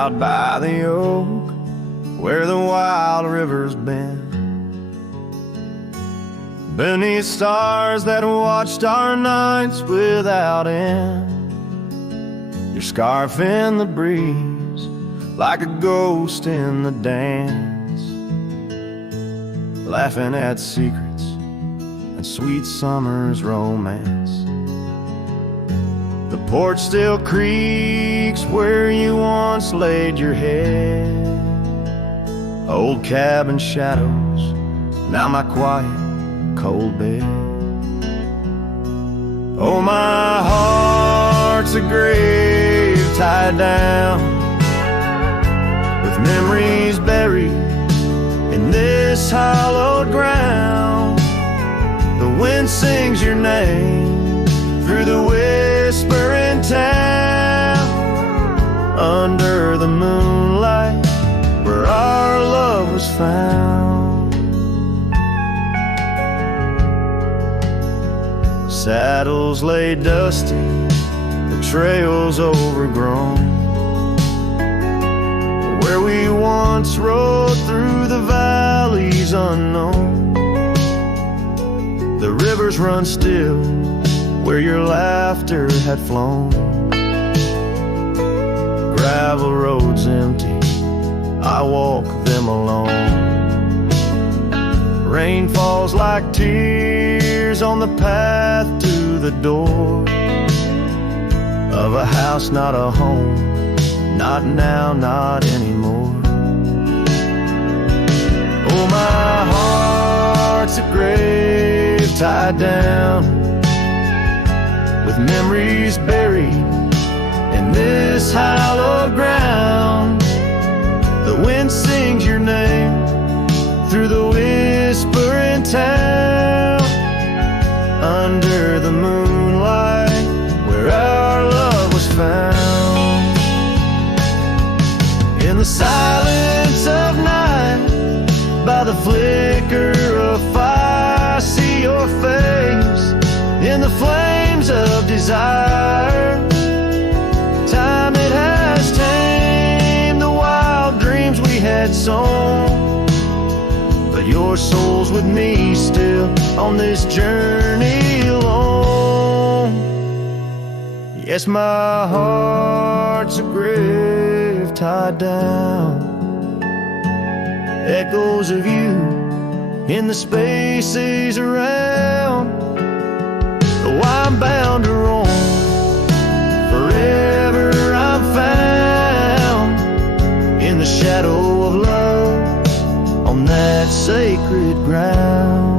out by the oak where the wild river's been, beneath stars that watched our nights without end. Your scarf in the breeze, like a ghost in the dance, laughing at secrets and sweet summer's romance. The porch still creaks where you once laid your head. Old cabin shadows, now my quiet, cold bed. Oh, my heart's a grave tied down, with memories buried in this hallowed ground. The wind sings your name through the whispering town, under the moonlight where our love was found. Saddles lay dusty, the trails overgrown, where we once rode through the valleys unknown. The rivers run still where your laughter had flown. Gravel roads empty, I walk them alone. Rain falls like tears on the path to the door of a house, not a home, not now, not anymore. Oh, my heart's a grave tied down, with memories buried in this hallowed ground. The wind sings your name through the whispering town, under the moonlight where our love was found. In the silence of night, by the flicker of fire, see your face in the flames of desire. Time it has tamed the wild dreams we had sown, but your soul's with me still on this journey alone. Yes, my heart's a grave tied down, echoes of you in the spaces around. Oh, I'm bound to roam, forever I'm found in the shadow of love on that sacred ground.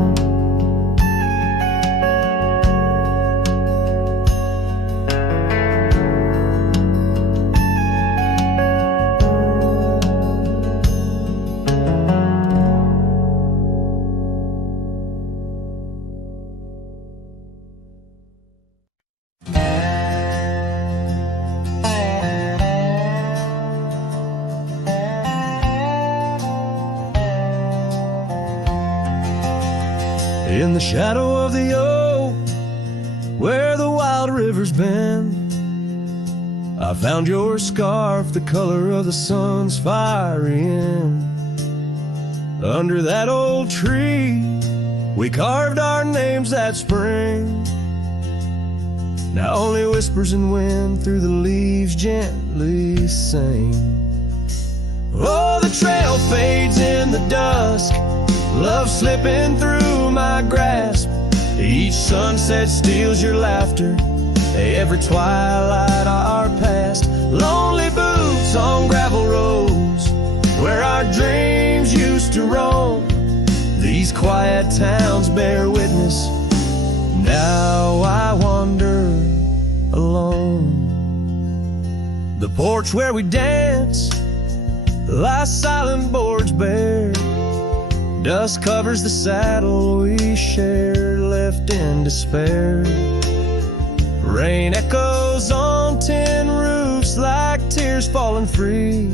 In the shadow of the oak, where the wild river's been, I found your scarf, the color of the sun's fiery end. Under that old tree, we carved our names that spring. Now only whispers and wind through the leaves gently sing. Oh, the trail fades in the dusk, love slipping through my grasp. Each sunset steals your laughter, every twilight our past. Lonely boots on gravel roads, where our dreams used to roam. These quiet towns bear witness, now I wander alone. The porch where we dance lies silent, boards bare. Dust covers the saddle we shared, left in despair. Rain echoes on tin roofs like tears falling free.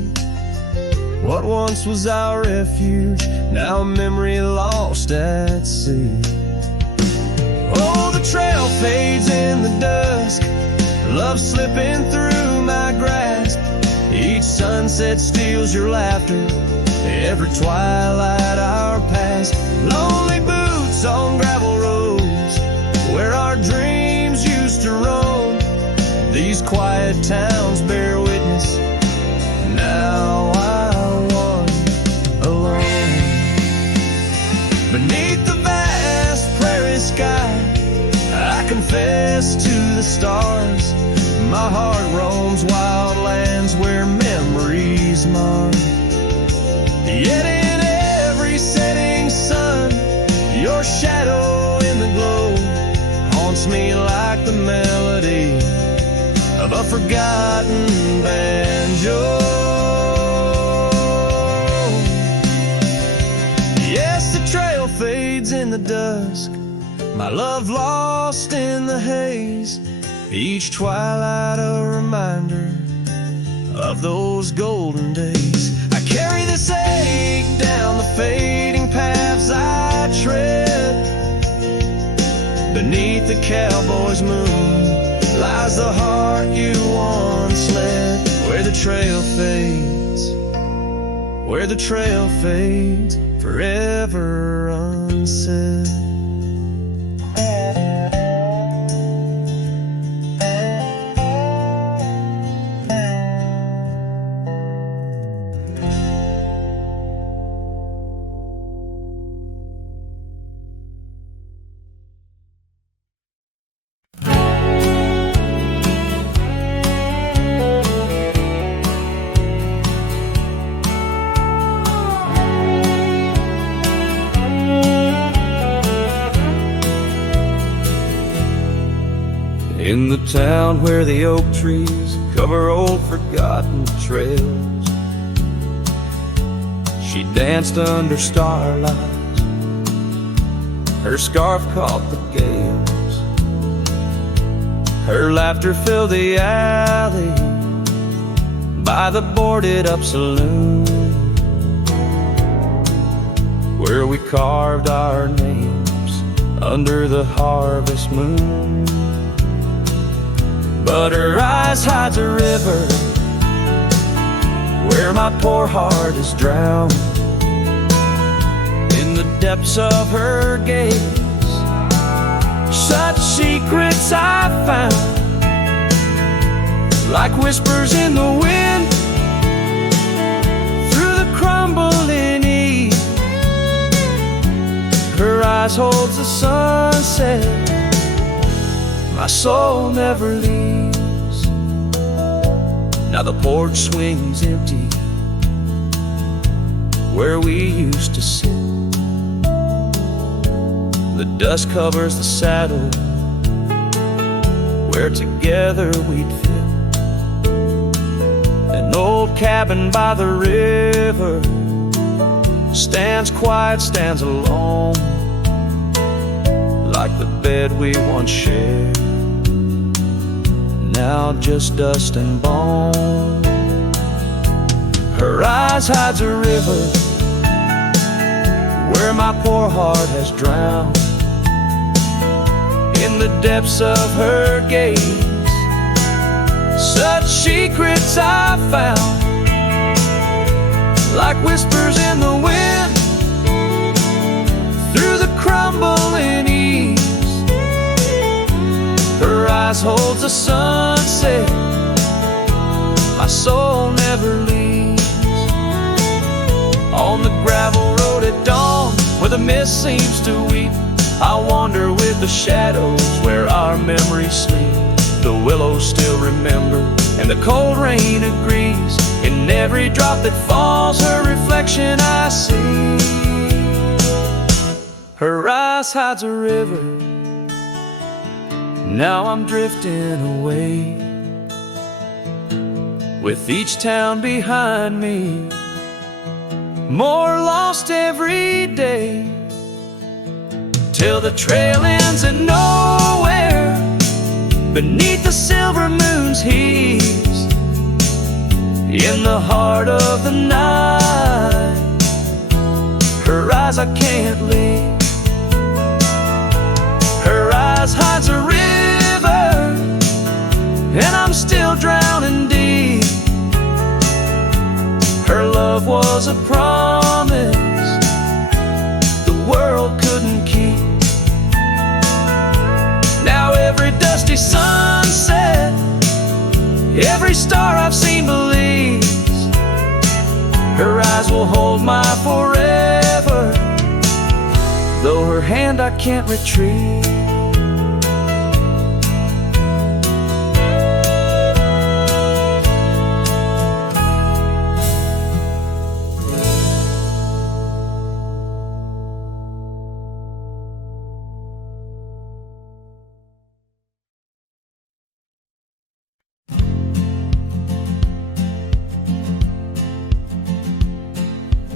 What once was our refuge, now a memory lost at sea. Oh, the trail fades in the dusk, love slipping through my grasp. Each Each sunset steals your laughter, every twilight our past. Lonely boots on gravel roads where our dreams used to roam. These quiet towns bear witness, now I wander alone. Beneath the vast prairie sky, I confess to the stars. My heart roams wild lands where memories mar. Yet in every setting sun, your shadow in the glow haunts me like the melody of a forgotten banjo. Yes, the trail fades in the dusk, my love lost in the haze. Each twilight a reminder of those golden days. I carry this ache down the fading paths I tread. Beneath the cowboy's moon lies the heart you once led. Where the trail fades, where the trail fades, forever unsaid. In the town where the oak trees cover old forgotten trails, she danced under starlight, her scarf caught the gales. Her laughter filled the alley by the boarded up saloon, where we carved our names under the harvest moon. But her eyes hides a river where my poor heart is drowned. In the depths of her gaze, such secrets I found, like whispers in the wind through the crumbling east. Her eyes holds the sunset, my soul never leaves. Now the porch swings empty where we used to sit. The dust covers the saddle where together we'd fit. An old cabin by the river stands quiet, stands alone, like the bed we once shared, now just dust and bone. Her eyes hides a river where my poor heart has drowned. In the depths of her gaze, such secrets I found, like whispers in the wind through the crumbling east. Her eyes holds the sunset, my soul never leaves. On the gravel road at dawn, where the mist seems to weep, I wander with the shadows where our memories sleep. The willows still remember, and the cold rain agrees. In every drop that falls, her reflection I see. Her eyes hides a river, now I'm drifting away, with each town behind me, more lost every day, till the trail ends in nowhere, beneath the silver moon's heaves. In the heart of the night, her eyes I can't leave. Her eyes hides a river, and I'm still drowning deep. forever, though her hand I can't retrieve.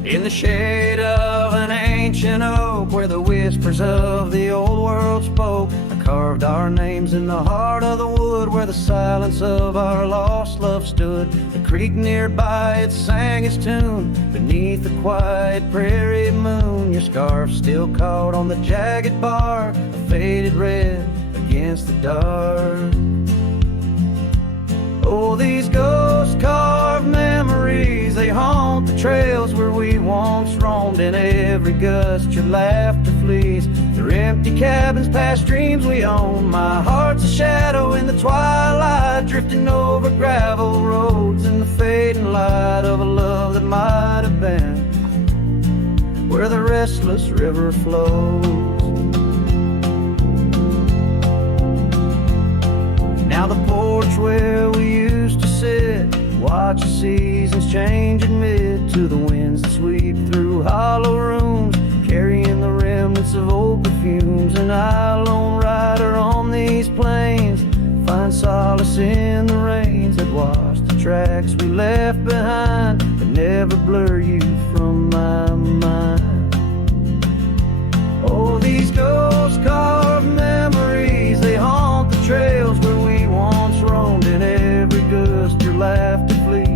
In the shade of an ancient oak, where the whispers of the old world spoke, I carved our names in the heart of the wood, where the silence of our lost love stood. The creek nearby, it sang its tune beneath the quiet prairie moon. Your scarf still caught on the jagged bark, a faded red against the dark. Oh, these ghost-carved memories, they haunt the trails where we once roamed. In every gust your laughter flees. They're empty cabins past dreams we own. My heart's a shadow in the twilight, drifting over gravel roads in the fading light of a love that might have been where the restless river flows. Now the porch where we used to sit, watch the seasons change amid to the winds that sweep through hollow rooms, carrying the remnants of old perfumes. And I, lone rider on these plains, find solace in the rains that wash the tracks we left behind, but never blur you from my mind. Oh, these ghost-carved memories, they haunt the trails where we once roamed. In every gust your laughter flees.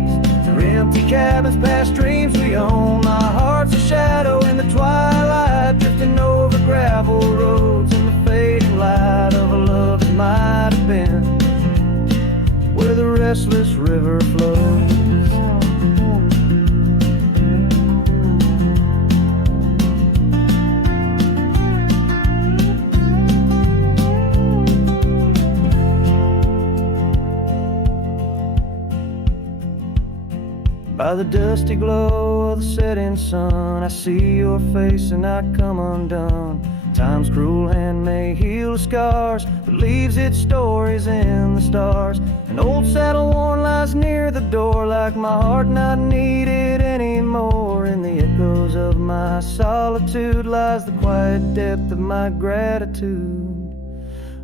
They're empty cabins past dreams we own. My heart's a shadow in the twilight, drifting over gravel roads in the fading light of a love that might have been where the restless river flows. By the dusty glow of the setting sun, I see your face and I come undone. Time's cruel hand may heal the scars, but leaves its stories in the stars. An old saddle worn lies near the door, like my heart not needed anymore. In the echoes of my solitude lies the quiet depth of my gratitude.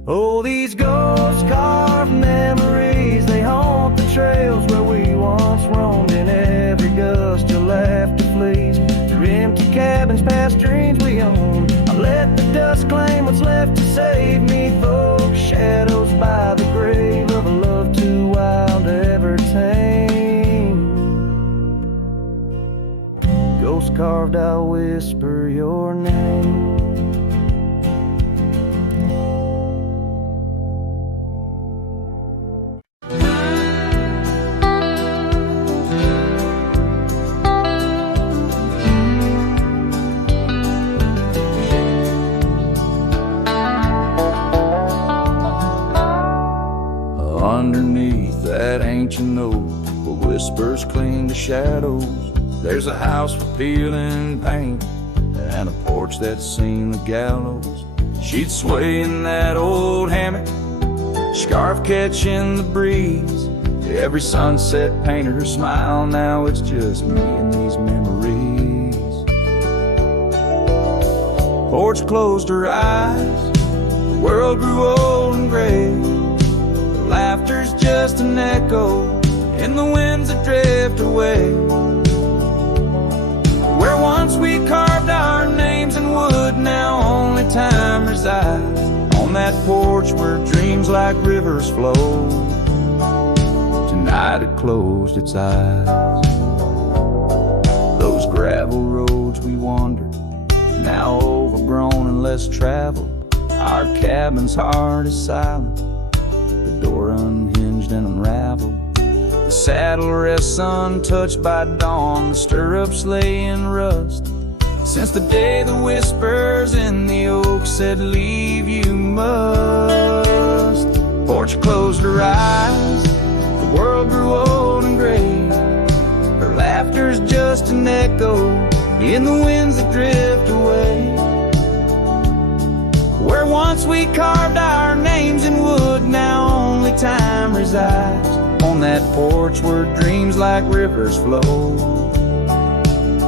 Oh, these ghost-carved memories, they haunt the trails where we once roamed. In every gust your laughter flees. Through empty cabins past dreams we own. I let the dust claim what's left to save me. Folks, shadows by the grave of a love too wild to ever tame. Ghost-carved, I'll whisper your name. Underneath that ancient oak, where whispers cling to shadows, there's a house for peeling paint and a porch that's seen the gallows. She'd sway in that old hammock, scarf catching the breeze. Every sunset painted her smile. Now it's just me and these memories. Porch closed her eyes, the world grew old and gray. Laughter's just an echo in the winds that drift away. Where once we carved our names in wood, now only time resides. On that porch where dreams like rivers flow, tonight it closed its eyes. Those gravel roads we wandered, now overgrown and less traveled. Our cabin's heart is silent, the door unhinged and unraveled. The saddle rests untouched by dawn, the stirrups lay in rust. Since the day the whispers in the oak said leave you must. Porch closed her eyes, the world grew old and gray. Her laughter's just an echo in the winds that drift away. Where once we carved our names in wood, now only time resides. On that porch where dreams like rivers flow,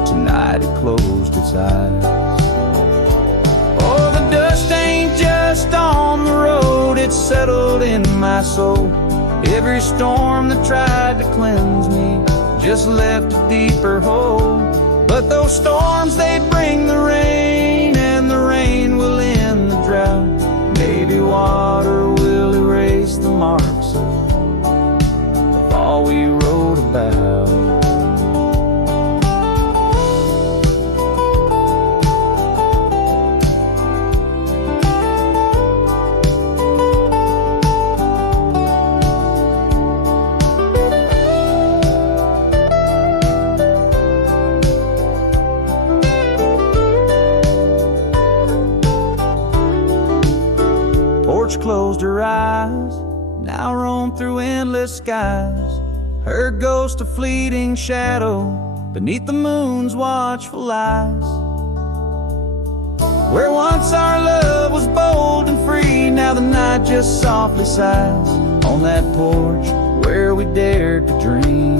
tonight it closed its eyes. Oh, the dust ain't just on the road, it's settled in my soul. Every storm that tried to cleanse me just left a deeper hole. But those storms, they bring the rain, and the rain will end the drought. Maybe water will erase the marks of all we wrote about. Closed her eyes, now roam through endless skies. Her ghost a fleeting shadow beneath the moon's watchful eyes. Where once our love was bold and free, now the night just softly sighs. On that porch where we dared to dream,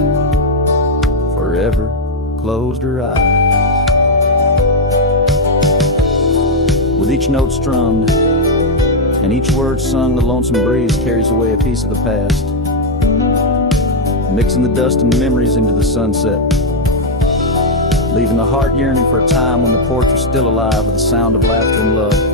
forever closed her eyes. With each note strummed and each word sung, the lonesome breeze carries away a piece of the past, mixing the dust and memories into the sunset, leaving the heart yearning for a time when the porch was still alive with the sound of laughter and love.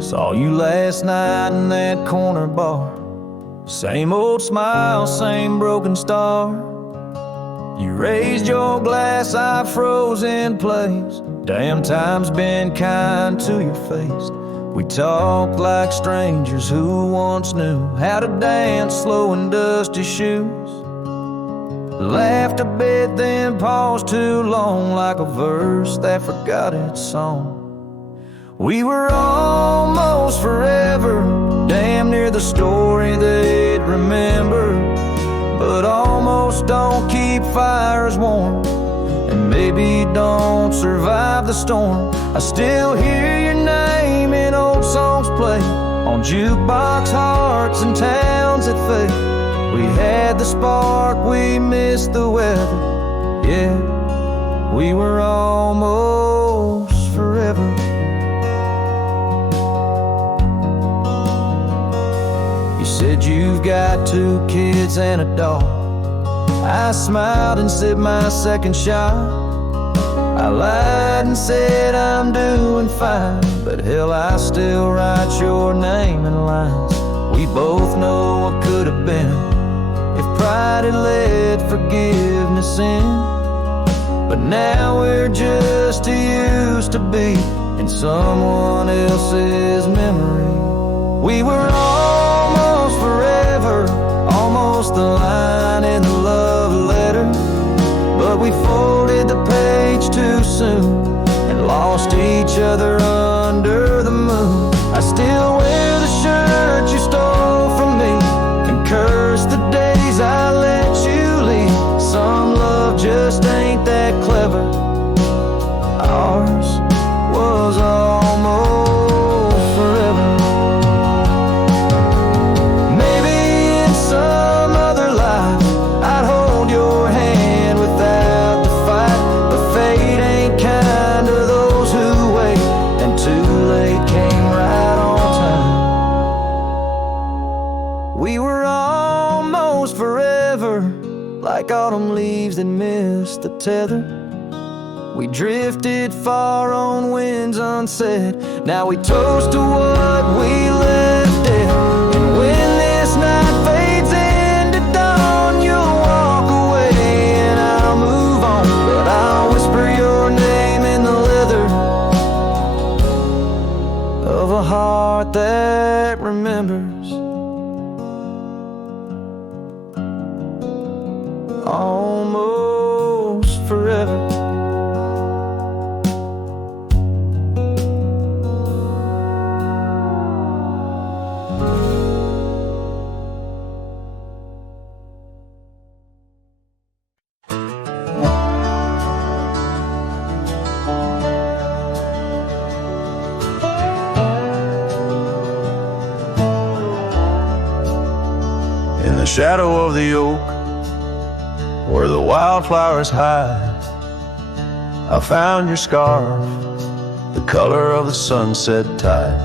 Saw you last night in that corner bar. Same old smile, same broken star. You raised your glass, I froze in place. Damn, time's been kind to your face. We talked like strangers who once knew how to dance slow in dusty shoes. Laughed a bit, then paused too long, like a verse that forgot its song. We were almost forever, damn near the story they'd remember. But almost don't keep fires warm, and maybe don't survive the storm. I still hear your name in old songs play on jukebox hearts and towns that fade. We had the spark, we missed the weather. Yeah, we were almost forever. You said you've got 2 kids and a dog. I smiled and sipped my second shot. I lied and said I'm doing fine, but hell, I still write your name in lines. We both know what could have been if pride had let forgiveness in. But now we're just too used to be in someone else's memory. We were almost forever, almost the line in the love letter. But we folded the page too soon and lost each other under the moon. I still wear the shirt you stole from me and curse the days I let you leave. Some love just ain't that clever. Ours was almost forever. Maybe in some other life I'd hold your hand without the fight, but fate ain't kind to those who wait, and too late came right on time. We were almost forever, like autumn leaves that missed the tether. We drifted far on winds unsaid. Now we toast to what we left dead. And when this night fades into dawn, you'll walk away and I'll move on. But I'll whisper your name in the leather of a heart that remembers almost forever. In the shadow of the oak, where the wildflowers hide, I found your scarf, the color of the sunset tide.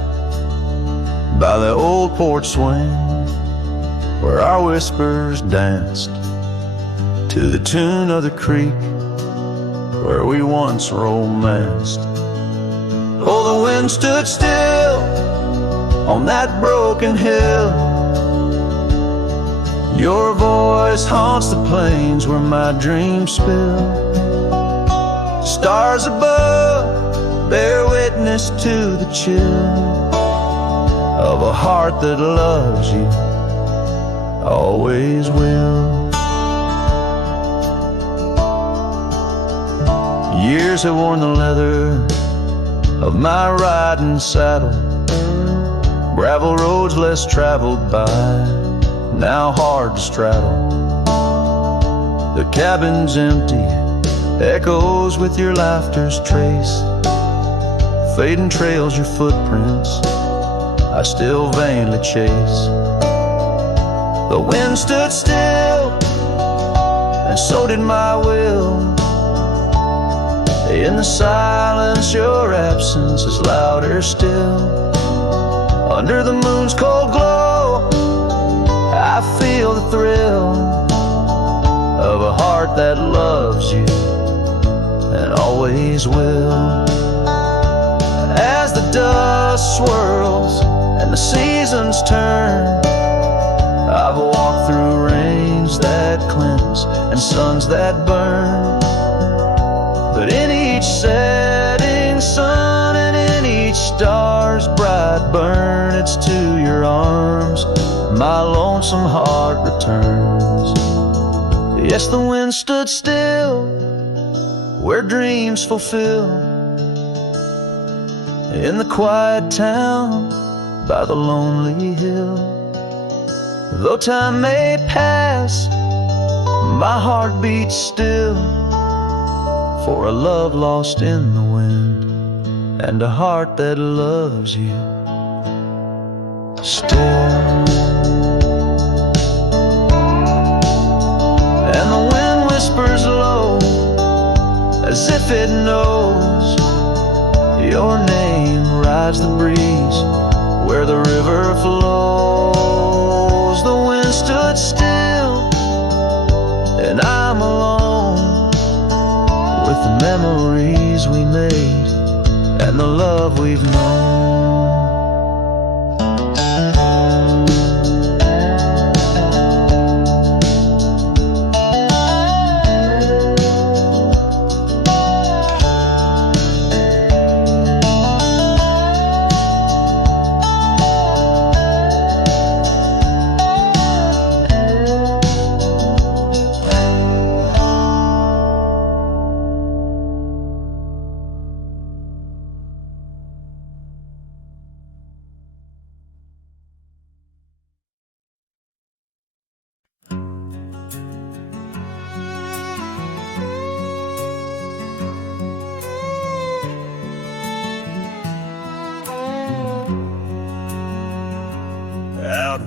By the old porch swing, where our whispers danced, to the tune of the creek, where we once romanced. Oh, the wind stood still on that broken hill. Your voice haunts the plains where my dreams spill. Stars above bear witness to the chill of a heart that loves you, always will. Years have worn the leather of my riding saddle, gravel roads less traveled by, now hard to straddle. The cabin's empty, echoes with your laughter's trace, fading trails your footprints I still vainly chase. The wind stood still, and so did my will. In the silence your absence is louder still. Under the moon's cold glow I feel the thrill of a heart that loves you and always will. As the dust swirls and the seasons turn, I've walked through rains that cleanse and suns that burn. But in each setting sun and in each star's bright burn, it's to your arms my lonesome heart returns. Yes, the wind stood still where dreams fulfill, in the quiet town by the lonely hill. Though time may pass, my heart beats still for a love lost in the wind and a heart that loves you still. And the wind whispers low as if it knows your name rides the breeze where the river flows. The wind stood still and I'm alone with the memories we made and the love we've known.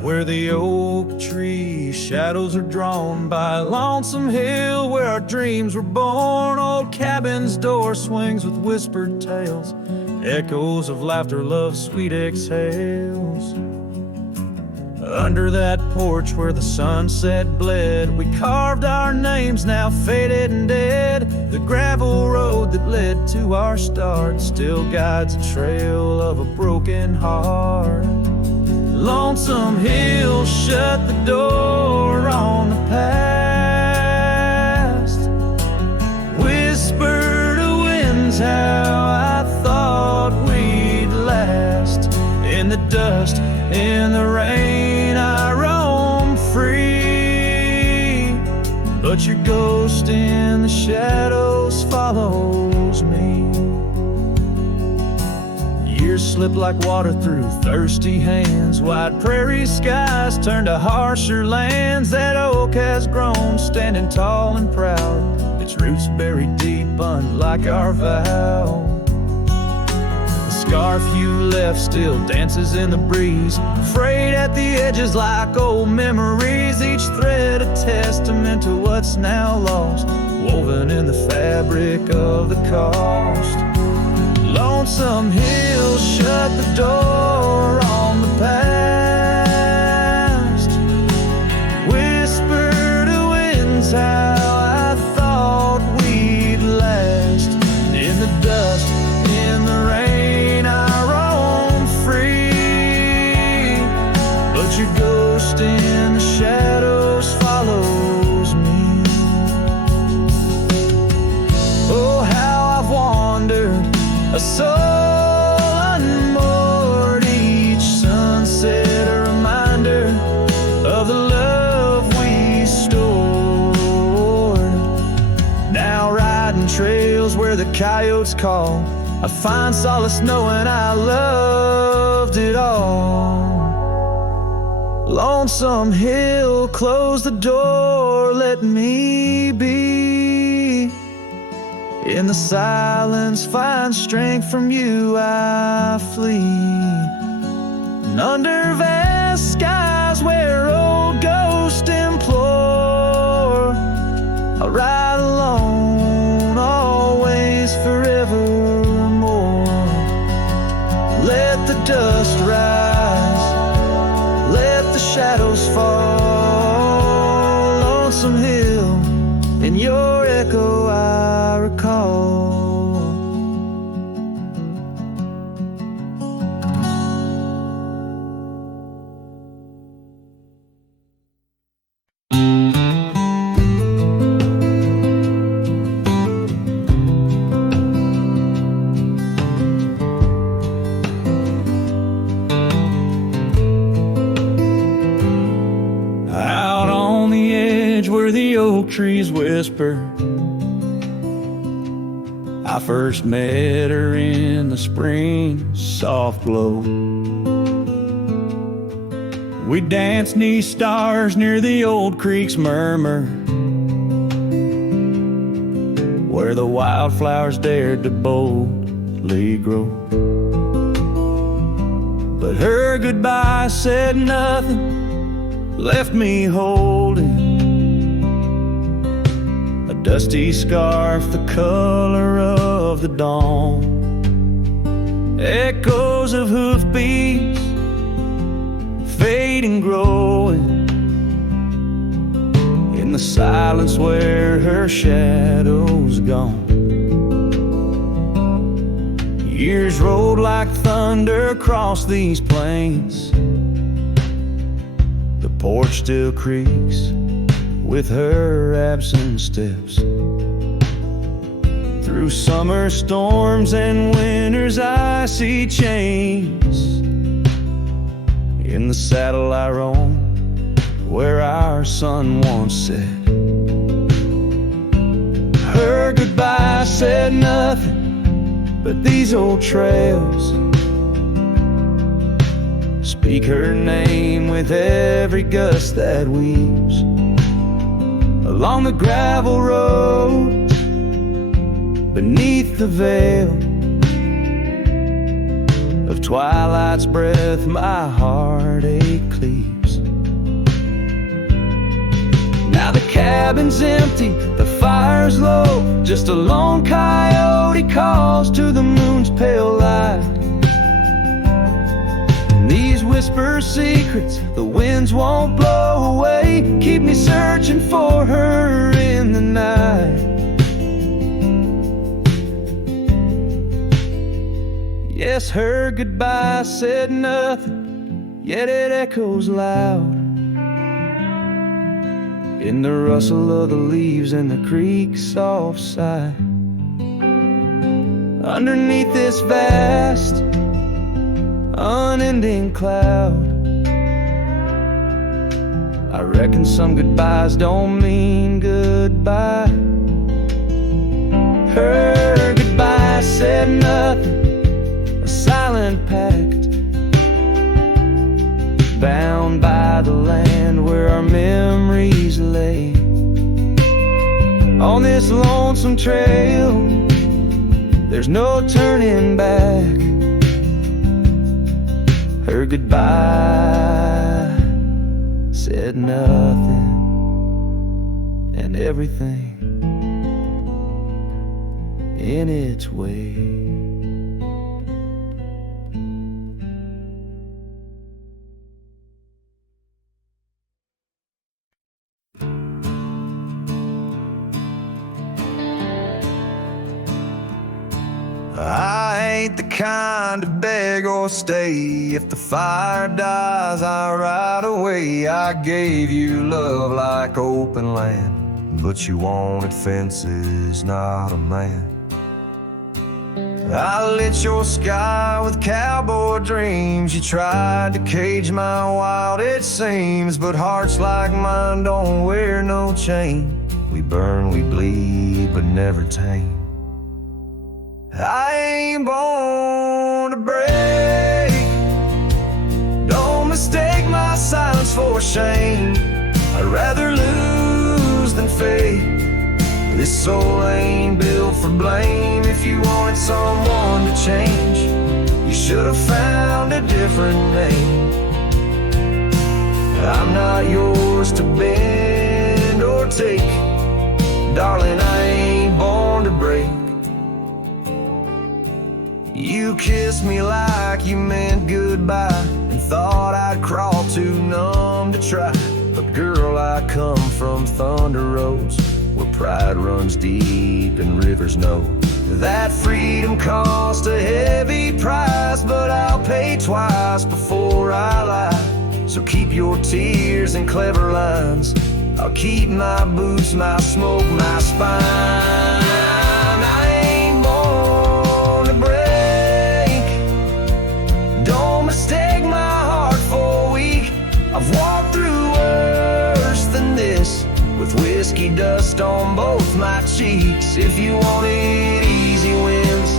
Where the oak tree shadows are drawn by a lonesome hill where our dreams were born. Old cabin's door swings with whispered tales, echoes of laughter, love's sweet exhales. Under that porch where the sunset bled, we carved our names now faded and dead. The gravel road that led to our start still guides a trail of a broken heart. Lonesome Hill shut the door on the past, whisper to winds how I thought we'd last. In the dust, in the rain, I roam free, but your ghost in the shadows follows me. Years slip like water through thirsty hands. Wide prairie skies turn to harsher lands. That oak has grown, standing tall and proud, its roots buried deep, unlike our vow. The scarf you left still dances in the breeze, frayed at the edges like old memories. Each thread a testament to what's now lost, woven in the fabric of the cost. Lonesome hills shut the door on the past. Whisper to winds how I thought we'd last. In the dust, in the rain, I roam free, but your ghost in the shadows follows me. Oh, how I've wandered, a soul unmoored, each sunset a reminder of the love we stored. Now riding trails where the coyotes call, I find solace knowing I loved it all. Lonesome hill, close the door, let me be. In the silence, find strength from you, I flee. And under vast skies where old ghosts implore, I'll ride alone, always, forevermore. Let the dust rise, let the shadows fall. Lonesome hill, in your echo I recall. Out on the edge where the oak trees whisper, I first met her in the spring soft glow. We danced 'neath stars near the old creek's murmur, where the wildflowers dared to boldly grow. But her goodbye said nothing, left me holding a dusty scarf the color of the dawn. Echoes of hoofbeats, fading, growing in the silence where her shadow's gone. Years rolled like thunder across these plains. The porch still creaks with her absent steps. Through summer storms and winter's icy chains, in the saddle I roam, where our sun once set. Her goodbye said nothing, but these old trails speak her name with every gust that weaves along the gravel road, beneath the veil of twilight's breath, my heartache cleaves. Now the cabin's empty, the fire's low, just a lone coyote calls to the moon's pale light. And these whisper secrets the winds won't blow away, keep me searching for her in the night. Yes, her goodbye said nothing, yet it echoes loud in the rustle of the leaves and the creek's soft sigh. Underneath this vast, unending cloud. I reckon some goodbyes don't mean goodbye. Her goodbye said nothing, a silent pact, bound by the land where our memories lay. On this lonesome trail, there's no turning back. Her goodbye said nothing and everything in its way. I ain't the kind to beg or stay. If the fire dies, I ride away. I gave you love like open land, but you wanted fences, not a man. I lit your sky with cowboy dreams. You tried to cage my wild, it seems, but hearts like mine don't wear no chain. We burn, we bleed, but never tame. I ain't born to break. Don't mistake my silence for shame. I'd rather lose than fake. This soul ain't built for blame. If you wanted someone to change, you should have found a different name. I'm not yours to bend or take. Darling, I ain't born to break. You kissed me like you meant goodbye, and thought I'd crawl too numb to try. But girl, I come from thunder roads, where pride runs deep and rivers know that freedom cost a heavy price. But I'll pay twice before I lie. So keep your tears and clever lines. I'll keep my boots, my smoke, my spine. Mistake my heart for weak. I've walked through worse than this, with whiskey dust on both my cheeks. If you wanted easy wins,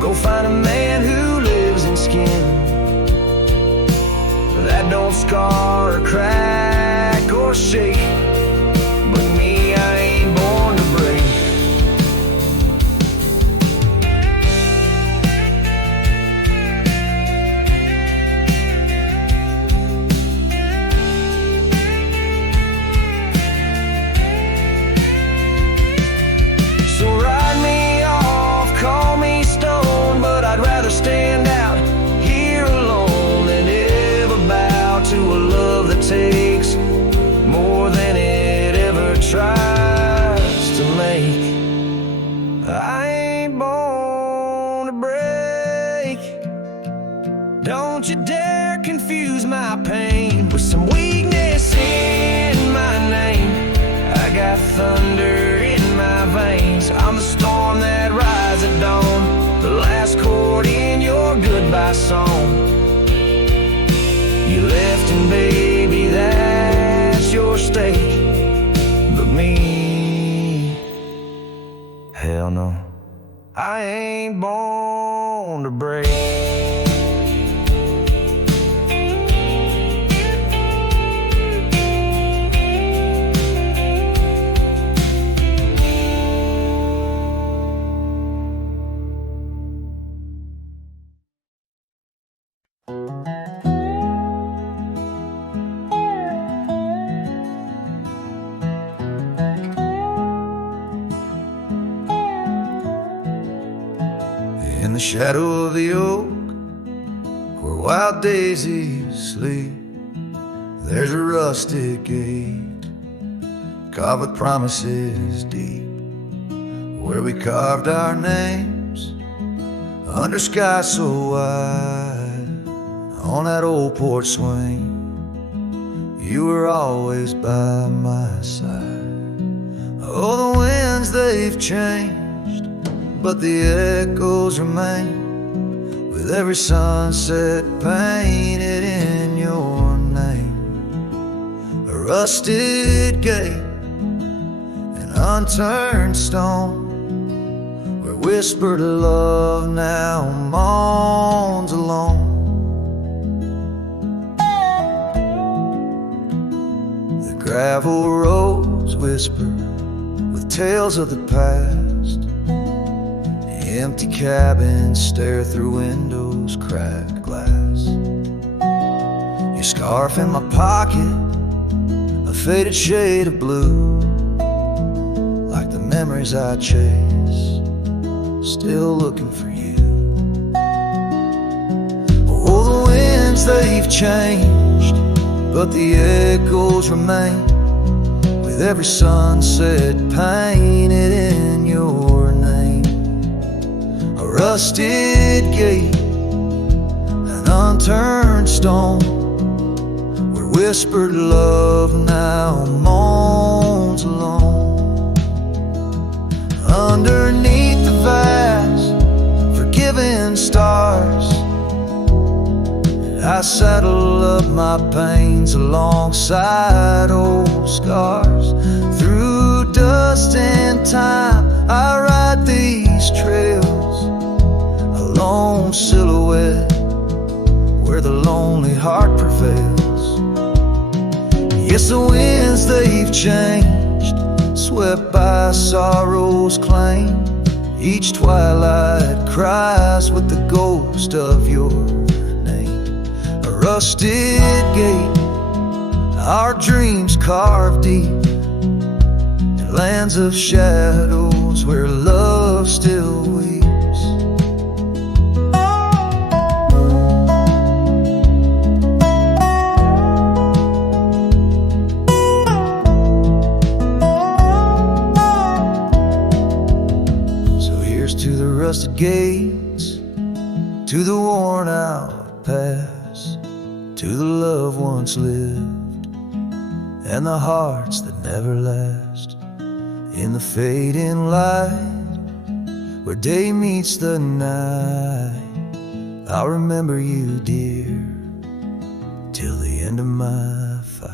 go find a man who lives in skin that don't scar or crack or shake. But me, I ain't born to break. Stand out here alone and ever bow to a love that takes more than it ever tries to make. I ain't born to break. Don't you dare confuse my pain with some weakness in my name. I got thunder in my veins. I'm the storm that rides at dawn, the last chord in your goodbye song. You left and baby, that's your stake. But me, hell no, I ain't born to break. In the shadow of the oak, where wild daisies sleep, there's a rustic gate, carved with promises deep, where we carved our names under sky so wide. On that old porch swing, you were always by my side. Oh, the winds, they've changed, but the echoes remain, with with every sunset painted in your name. A rusted gate, an unturned stone, where whispered love now moans alone. The gravel roads whisper with tales of the past. Empty cabins stare through windows, cracked glass. Your scarf in my pocket, a faded shade of blue, like the memories I chase, still looking for you. Oh, the winds, they've changed, but the echoes remain, with every sunset painted in your name. A rusted gate, an unturned stone, where whispered love now moans alone. Underneath the vast, forgiving stars, I saddle up my pains alongside old scars. Through dust and time, I ride these trails, a lone silhouette where the lonely heart prevails. Yes, the winds, they've changed, swept by sorrow's claim. Each twilight cries with the ghost of your rusted gate, our dreams carved deep in lands of shadows where love still weeps. So here's to the rusted gates, to the worn out past, to the love once lived, and the hearts that never last. In the fading light, where day meets the night, I'll remember you, dear, till the end of my fight.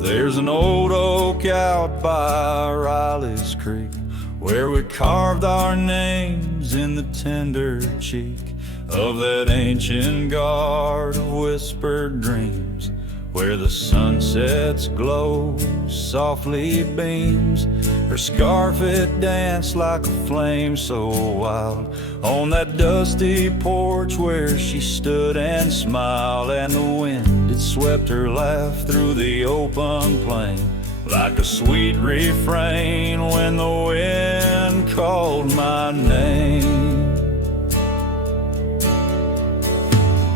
There's an old oak out by Riley's Creek, where we carved our names in the tender cheek of that ancient guard of whispered dreams, where the sunset's glow softly beams. Her scarf, it danced like a flame so wild on that dusty porch where she stood and smiled, and the wind, it swept her laugh through the open plain like a sweet refrain when the wind called my name.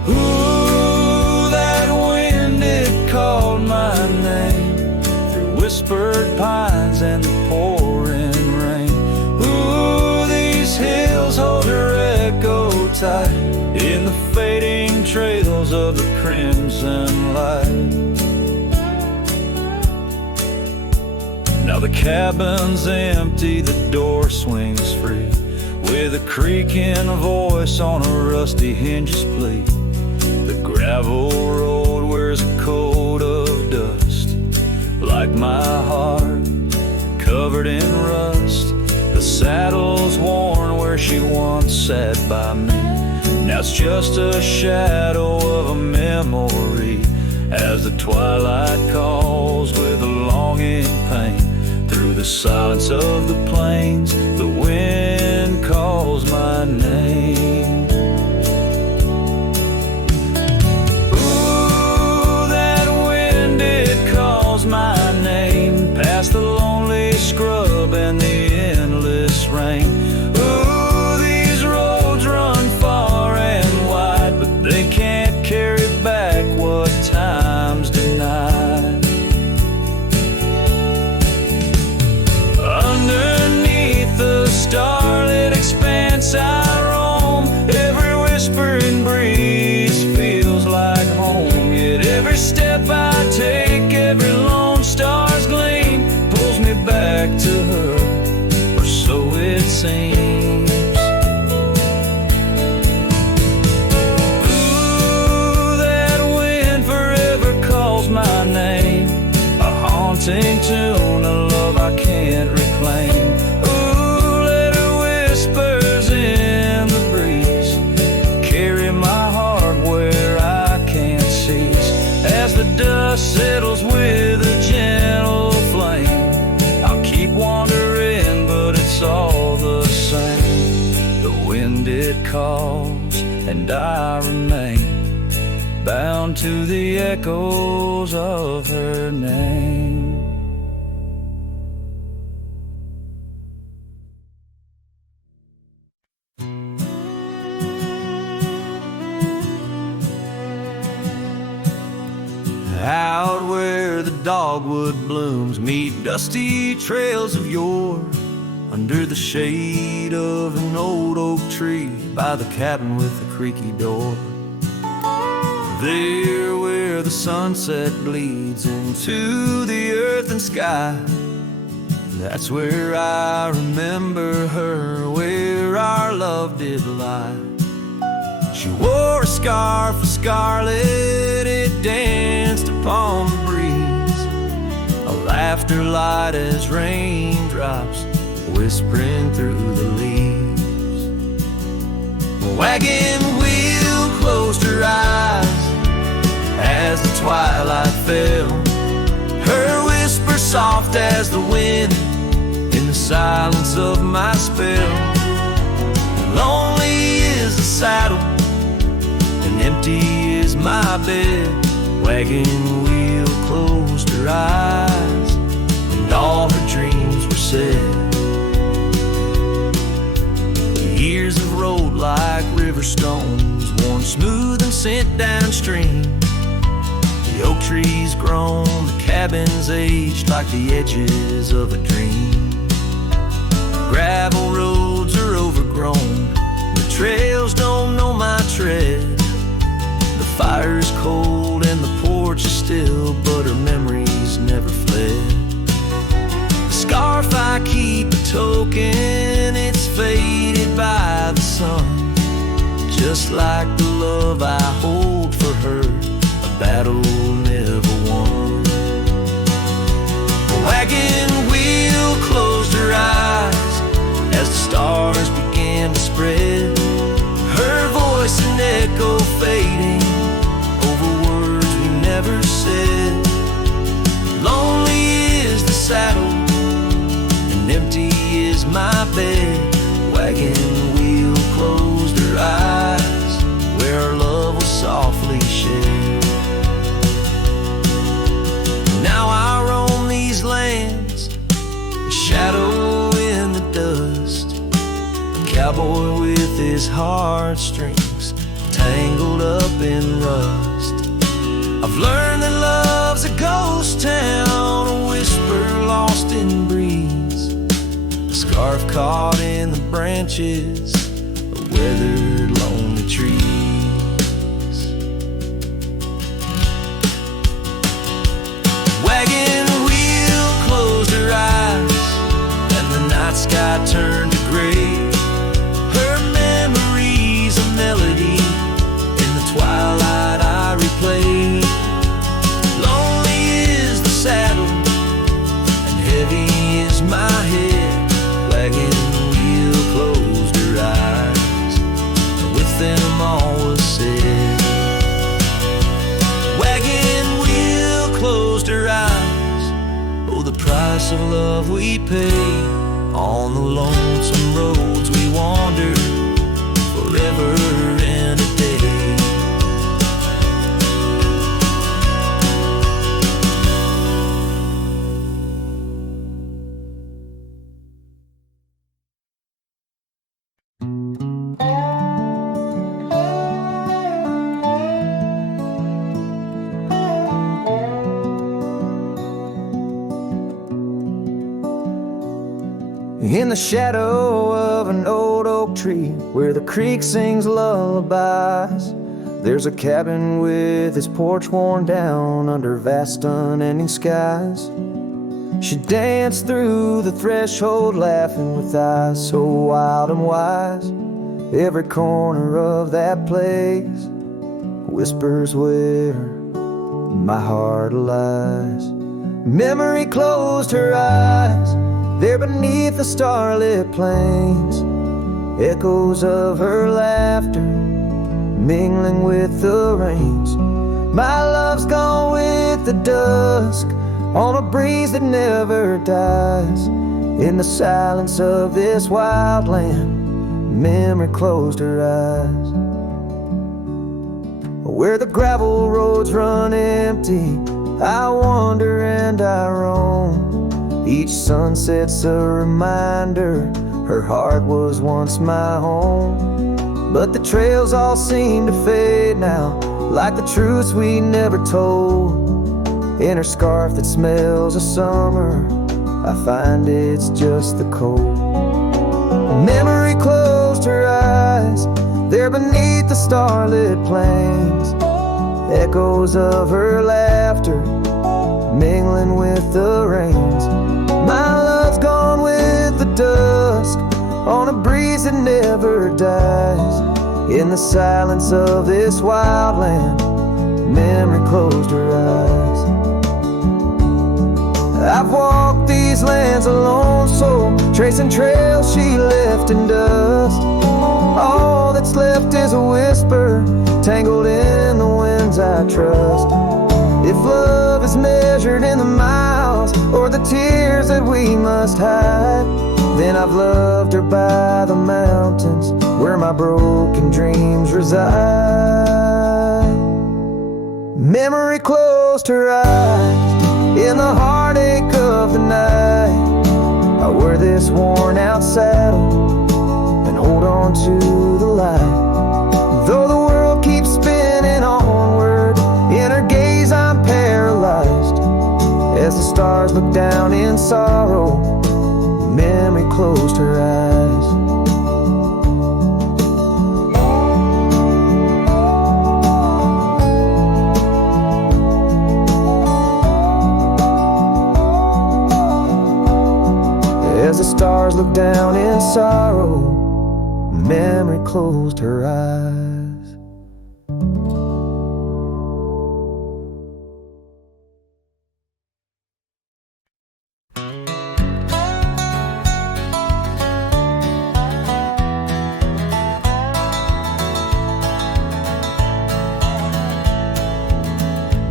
Ooh, that wind, it called my name through whispered pines and the pouring rain. Ooh, these hills hold her echo tight in the fading trails of the crimson light. Now the cabin's empty, the door swings free, with a creaking voice on a rusty hinge's plea. The gravel road wears a coat of dust, like my heart, covered in rust. The saddle's worn where she once sat by me. Now it's just a shadow of a memory, as the twilight calls with a longing pain. Through the silence of the plains, the wind calls my name. Ooh, that wind, it calls my name, past the lonely scrub and the endless rain. Ooh, these roads run far and wide, but they can't carry back what time's denied. Underneath wind it calls, and I remain bound to the echoes of her name. Out where the dogwood blooms meet dusty trails of yore, under the shade of an old oak tree by the cabin with the creaky door. There where the sunset bleeds into the earth and sky, that's where I remember her, where our love did lie. She wore a scarf of scarlet, it danced upon the breeze, a laughter light as raindrops whispering through the leaves. A wagon wheel closed her eyes as the twilight fell, her whisper soft as the wind in the silence of my spell. Lonely is the saddle and empty is my bed. Wagon wheel closed her eyes and all her dreams were said. Years of road like river stones, worn smooth and sent downstream. The oak trees grown, the cabins aged like the edges of a dream. Gravel roads are overgrown, the trails don't know my tread. The fire's cold and the porch is still, but her memories never fled. The scarf I keep a token, it's faded by the sun, just like the love I hold for her, a battle never won. The wagon wheel closed her eyes as the stars began to spread, her voice an echo fading over words we never said. Lonely is the saddle and empty is my bed. Wagon wheel closed her eyes where our love was softly shed. Now I roam these lands, a shadow in the dust, a cowboy with his heartstrings tangled up in rust. I've learned that love's a ghost town, a whisper lost in breeze, a scarf caught in the branches of weathered lonely trees. Wagon wheel closed her eyes and the night sky turned to gray, her memories a melody in the twilight I replay. Lonely is the saddle and heavy is my head. Wagon wheel closed her eyes and with them all was said. Wagon wheel closed her eyes, oh the price of love we pay. On the lonesome roads we wander forever and a day. In the shadow of an old oak tree where the creek sings lullabies, there's a cabin with its porch worn down under vast unending skies. She danced through the threshold laughing with eyes so wild and wise. Every corner of that place whispers where my heart lies. Memory closed her eyes there beneath the starlit plains, echoes of her laughter mingling with the rains. My love's gone with the dusk on a breeze that never dies. In the silence of this wild land, Memory closed her eyes. Where the gravel roads run empty, I wander and I roam. Each sunset's a reminder her heart was once my home. But the trails all seem to fade now, like the truths we never told. In her scarf that smells of summer, I find it's just the cold. Memory closed her eyes, there beneath the starlit plains. Echoes of her laughter mingling with the rains. My love's gone with the dusk, on a breeze that never dies. In the silence of this wild land, memory closed her eyes. I've walked these lands alone, so tracing trails she left in dust. All that's left is a whisper, tangled in the winds I trust. If love is measured in the miles, or the tears that we must hide, then I've loved her by the mountains, where my broken dreams reside. Memory closed her eyes, in the heartache of the night. I wear this worn out saddle and hold on to the light. Though the world keeps spinning onward, in her gaze I'm paralyzed. As the stars look down in sorrow, memory closed her eyes. As the stars look down in sorrow, memory closed her eyes.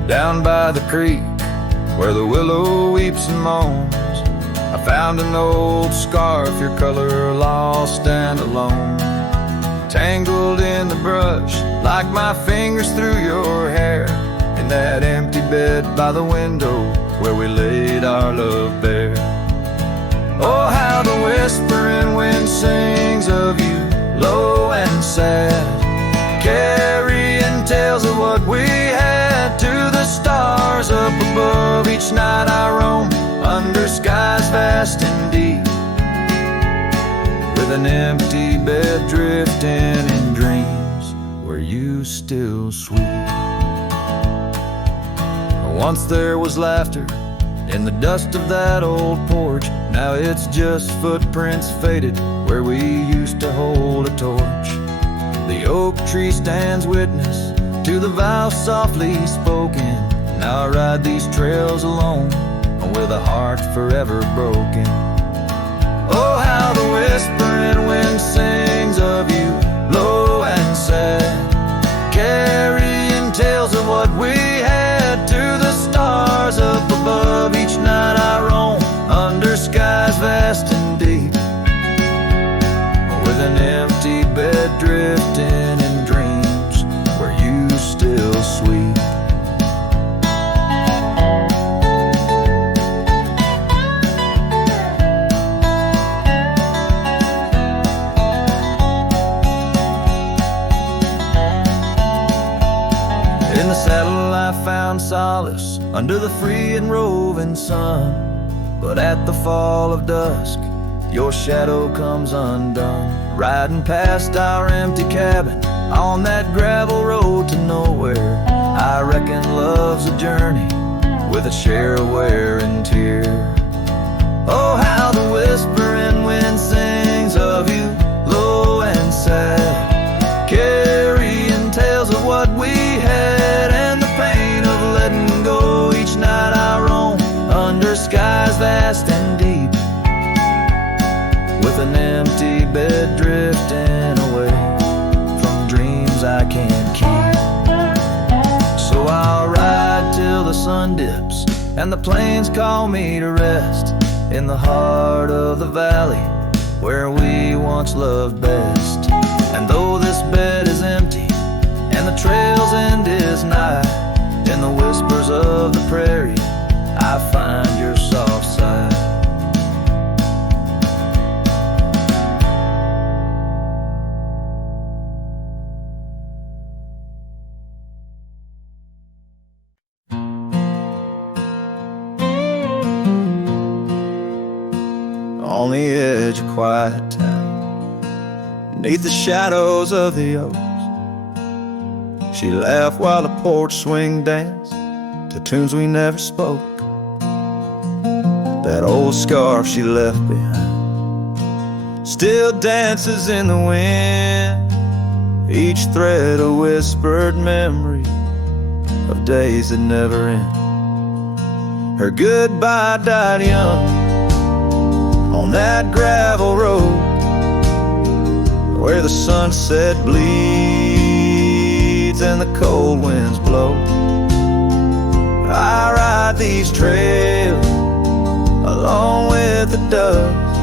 Down by the creek, where the willow weeps and moans, I found an old scarf, your color lost and alone. Tangled in the brush, like my fingers through your hair, in that empty bed by the window, where we laid our love bare. Oh, how the whispering wind sings of you, low and sad, carrying tales of what we had to the stars up above. Each night I roam under skies vast and deep, with an empty bed drifting in dreams where you still sweep. Once there was laughter in the dust of that old porch. Now it's just footprints faded where we used to hold a torch. The oak tree stands witness to the vow softly spoken. Now I ride these trails alone, with a heart forever broken. Oh, how the whispering wind sings of you, low and sad, carrying tales of what we had to the stars up above. Each night I roam under skies vast and deep, with an empty bed drifting in dreams where you still sweep. In the saddle I found solace under the free and roving sun, but at the fall of dusk your shadow comes undone. Riding past our empty cabin on that gravel road to nowhere, I reckon love's a journey with a share of wear and tear. Oh, how the whispering wind sings of you, low and sad, carrying tales of what we had and the pain of letting go. Each night I roam under skies vast and deep, with an empty bed drifting away from dreams I can't keep. So I'll ride till the sun dips and the plains call me to rest, in the heart of the valley where we once loved best. And though this bed is empty and the trail's end is nigh, in the whispers of the prairie I find your soft side. On the edge of quiet town, beneath the shadows of the oaks, she laughed while the porch swing danced to tunes we never spoke. That old scarf she left behind still dances in the wind, each thread a whispered memory of days that never end. Her goodbye died young on that gravel road where the sunset bleeds and the cold winds blow. I ride these trails along with the doves.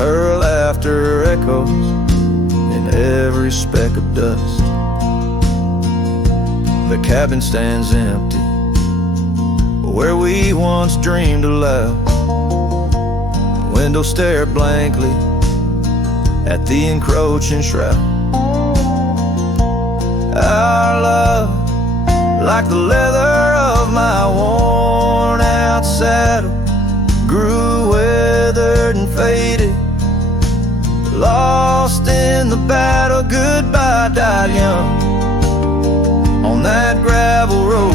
Her laughter echoes in every speck of dust. The cabin stands empty where we once dreamed aloud. Window stare blankly at the encroaching shroud. Our love, like the leather of my worn out saddle, grew weathered and faded, lost in the battle. Goodbye died young on that gravel road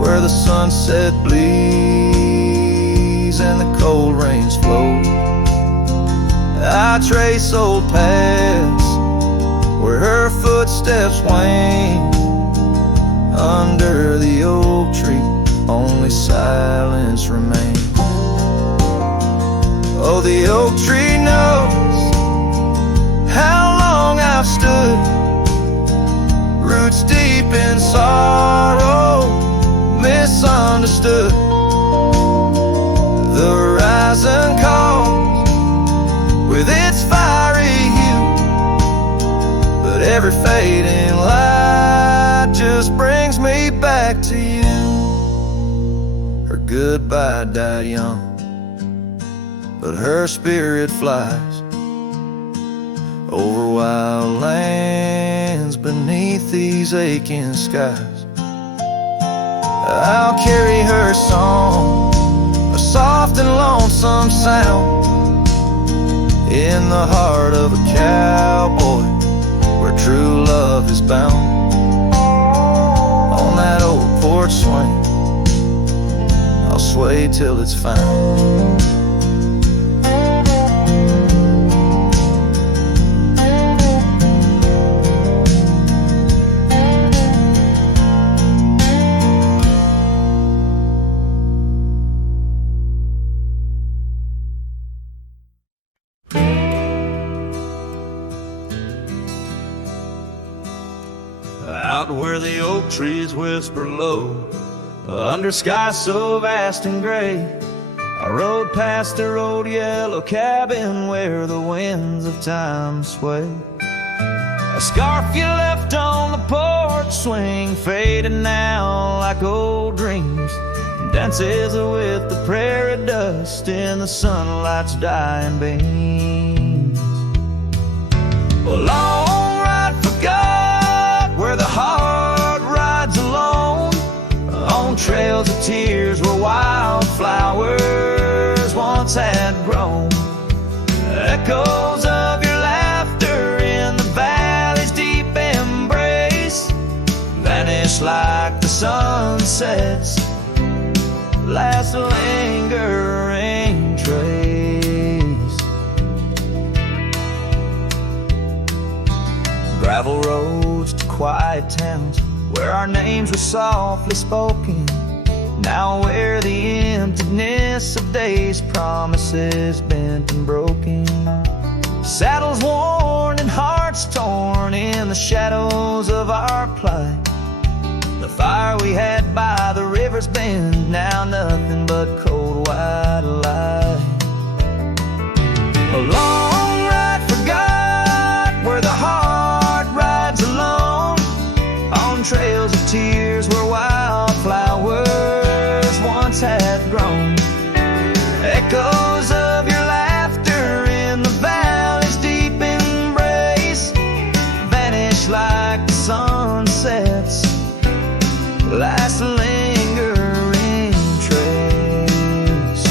where the sunset bleeds and the cold rains flow. I trace old paths where her footsteps wane. Under the oak tree only silence remains. Oh, the oak tree knows how long I've stood, roots deep in sorrow, misunderstood. The horizon calls with its fiery hue, but every fading light just brings me back to you. Her goodbye died young, but her spirit flies over wild lands beneath these aching skies. I'll carry her song, a soft and lonesome sound, in the heart of a cowboy where true love is bound. On that old porch swing I'll sway till it's found. Out where the oak trees whisper low, under skies so vast and gray, I rode past the old yellow cabin where the winds of time sway. A scarf you left on the porch swing, faded now like old dreams, dances with the prairie dust in the sunlight's dying beams. A long ride forgot where the heart rides alone, on trails of tears where wildflowers once had grown. Echoes of your laughter in the valley's deep embrace vanish like the sunset's last lingering trace. Gravel roads to quiet towns where our names were softly spoken, now where the emptiness of days' promises bent and broken. Saddles worn and hearts torn in the shadows of our plight. The fire we had by the river's bend, now nothing but cold white light. A long ride forgot where the heart rides alone, on trails of tears where wildflowers once had grown. Echoes of your laughter in the valley's deep embrace vanish like the sunsets, last lingering trace.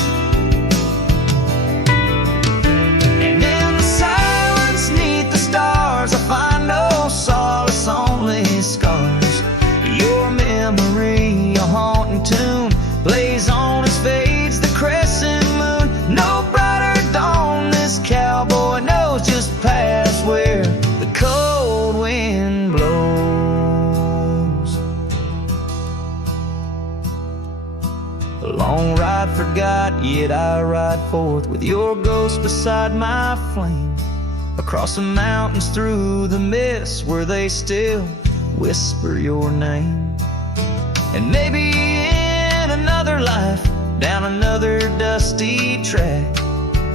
And in the silence neath the stars I find no solace, only scars. Your memory, a haunting tune, plays on as fades the crescent moon. No brighter dawn, this cowboy knows just past where the cold wind blows. A long ride forgot, yet I ride forth with your ghost beside my flame, across the mountains through the mist where they still whisper your name. And maybe in another life, down another dusty track,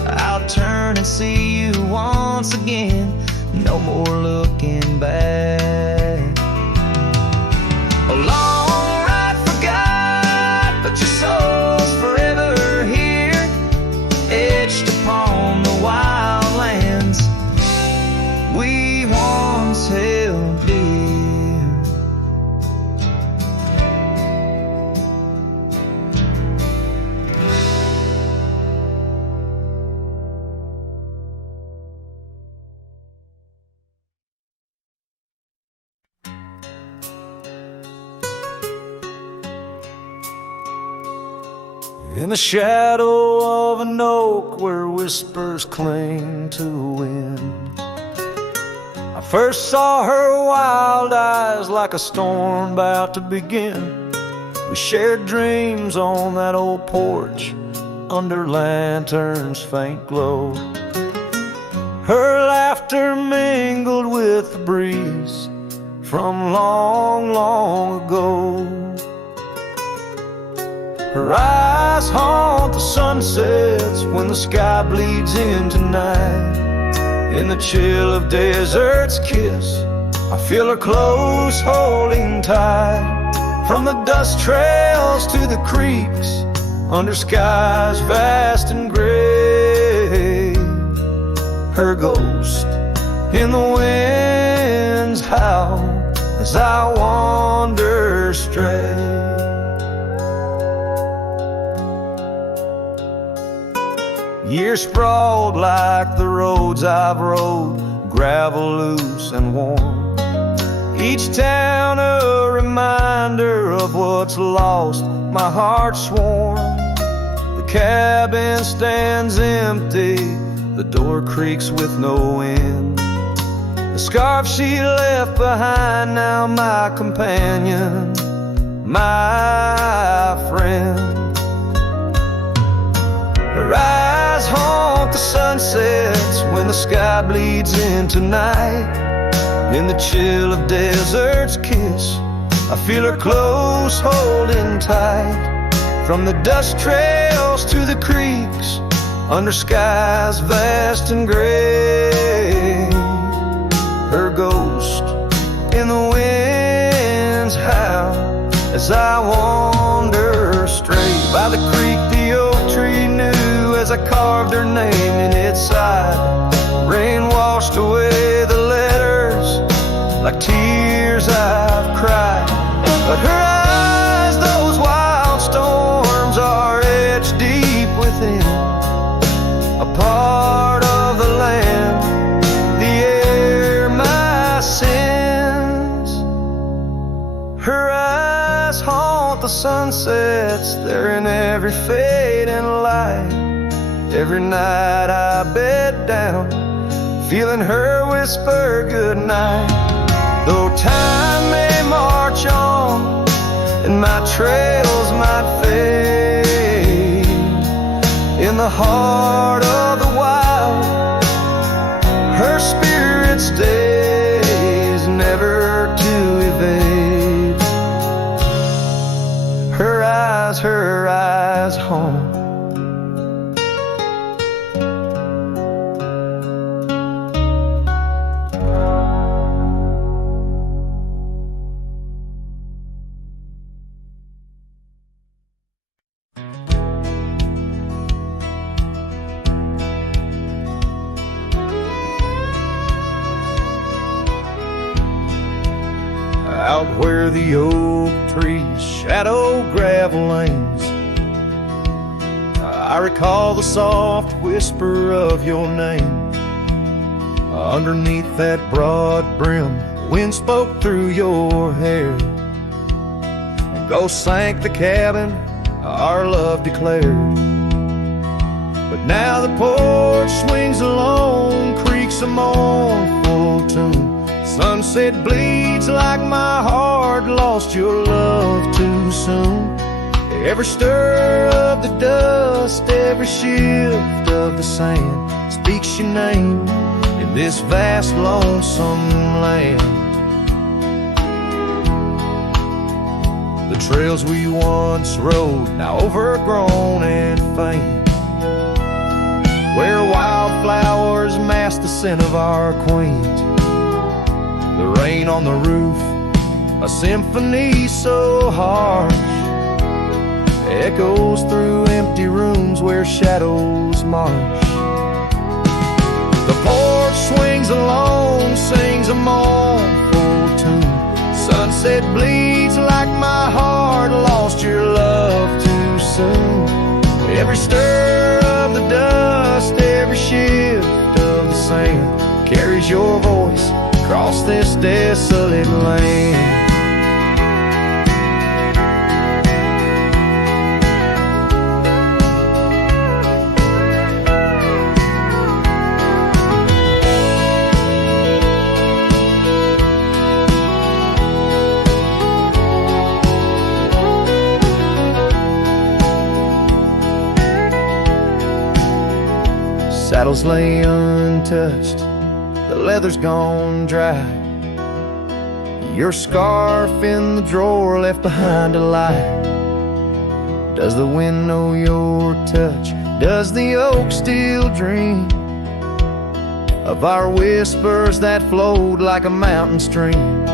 I'll turn and see you once again, no more looking back. A long ride forgot, but your soul's forever here, etched upon the wild lands we once held dear. In the shadow of an oak where whispers cling to the wind, I first saw her wild eyes like a storm about to begin. We shared dreams on that old porch under lanterns' faint glow. Her laughter mingled with the breeze from long, long ago. Her eyes haunt the sunsets when the sky bleeds into night. In the chill of desert's kiss, I feel her close holding tight. From the dust trails to the creeks, under skies vast and gray, her ghost in the wind's howl as I wander stray. Years sprawled like the roads I've rode, gravel loose and warm. Each town a reminder of what's lost, my heart sworn. The cabin stands empty, the door creaks with no end. The scarf she left behind, now my companion, my friend. Her eyes haunt the sunsets when the sky bleeds into night. In the chill of desert's kiss, I feel her close holding tight. From the dust trails to the creeks, under skies vast and gray, her ghost in the wind's howl as I wander straight. By the creek the oak tree knew as I carved her name in its side. Rain washed away the letters like tears I've cried. But her eyes, those wild storms, are etched deep within, a part of the land, the air, my sins. Her eyes haunt the sunsets, they're in every fading light. Every night I bed down, feeling her whisper goodnight. Though time may march on and my trails might fade, in the heart of the wild, her spirit stays, never to evade. Her eyes home. out where the oak trees shadow gravel lanes. I recall the soft whisper of your name. Underneath that broad brim, wind spoke through your hair. And ghosts sank the cabin, our love declared. But now the porch swings alone, creaks a mournful tune. Sunset bleeds like my heart lost your love too soon. Every stir of the dust, every shift of the sand speaks your name in this vast lonesome land. The trails we once rode, now overgrown and faint, where wildflowers mask the scent of our queens. The rain on the roof, a symphony so harsh, echoes through empty rooms where shadows march. The porch swings alone, sings a mournful tune. Sunset bleeds like my heart lost your love too soon. Every stir of the dust, every shift of the sand carries your voice across this desolate land. Saddles lay untouched, the leather's gone dry. Your scarf in the drawer left behind to lie. Does the wind know your touch? Does the oak still dream of our whispers that flowed like a mountain stream?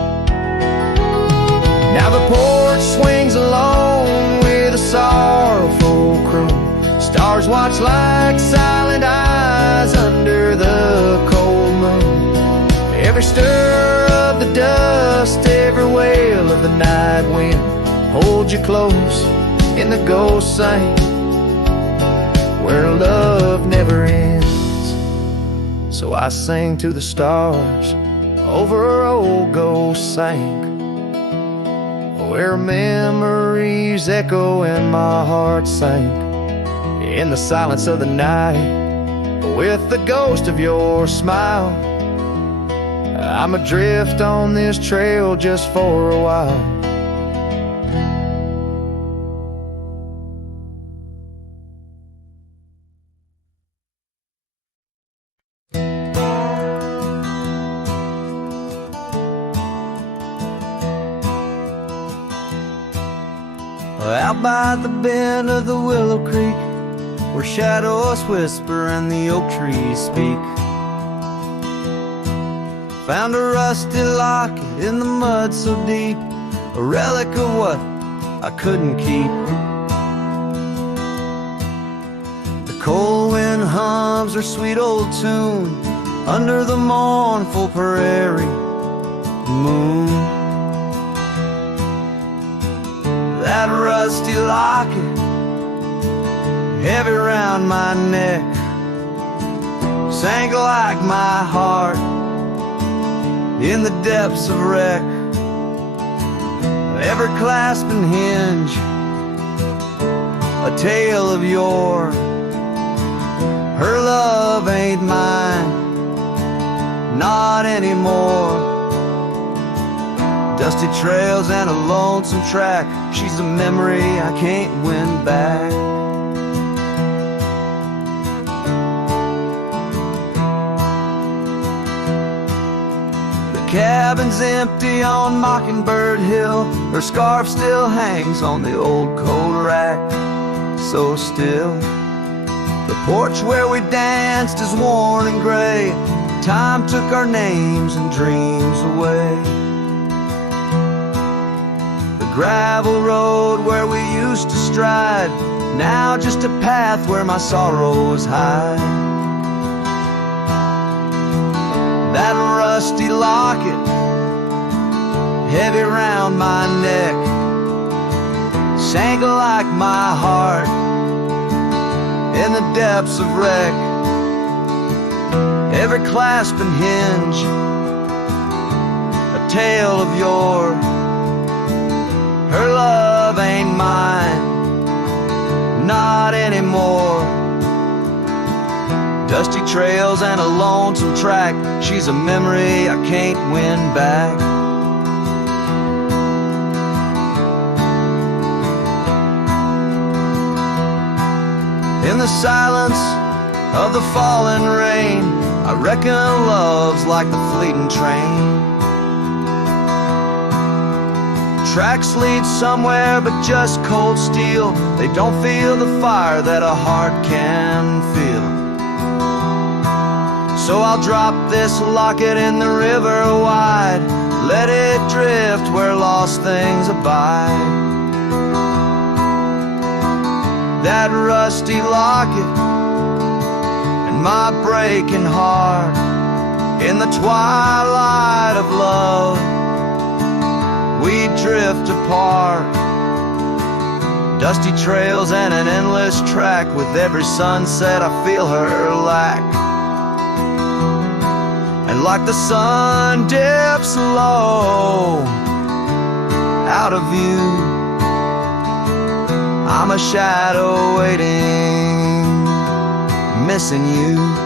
Now the porch swings alone with a sorrowful croon. Stars watch like silent eyes under the cold moon. Every stir of the dust, every wail of the night wind holds you close in the ghost sing where love never ends. So I sing to the stars over old ghost sank, where memories echo and my heart sank in the silence of the night with the ghost of your smile. I'm adrift on this trail just for a while. Out by the bend of the Willow Creek, where shadows whisper and the oak trees speak, found a rusty locket in the mud so deep, a relic of what I couldn't keep. The cold wind hums her sweet old tune under the mournful prairie moon. That rusty locket, heavy round my neck, sank like my heart in the depths of wreck. Every clasp and hinge, a tale of yore. Her love ain't mine, not anymore. Dusty trails and a lonesome track, she's a memory I can't win back. The cabin's empty on Mockingbird Hill, her scarf still hangs on the old coat rack, so still. The porch where we danced is worn and gray, time took our names and dreams away. Gravel road where we used to stride, now just a path where my sorrows hide. That rusty locket, heavy round my neck, sank like my heart in the depths of wreck. Every clasp and hinge, a tale of yore. Her love ain't mine, not anymore. Dusty trails and a lonesome track, she's a memory I can't win back. In the silence of the falling rain, I reckon love's like the fleeting train. Tracks lead somewhere but just cold steel. They don't feel the fire that a heart can feel. So I'll drop this locket in the river wide, let it drift where lost things abide. That rusty locket and my breaking heart, in the twilight of love we drift apart. Dusty trails and an endless track, with every sunset I feel her lack. And like the sun dips low out of view, I'm a shadow waiting, missing you.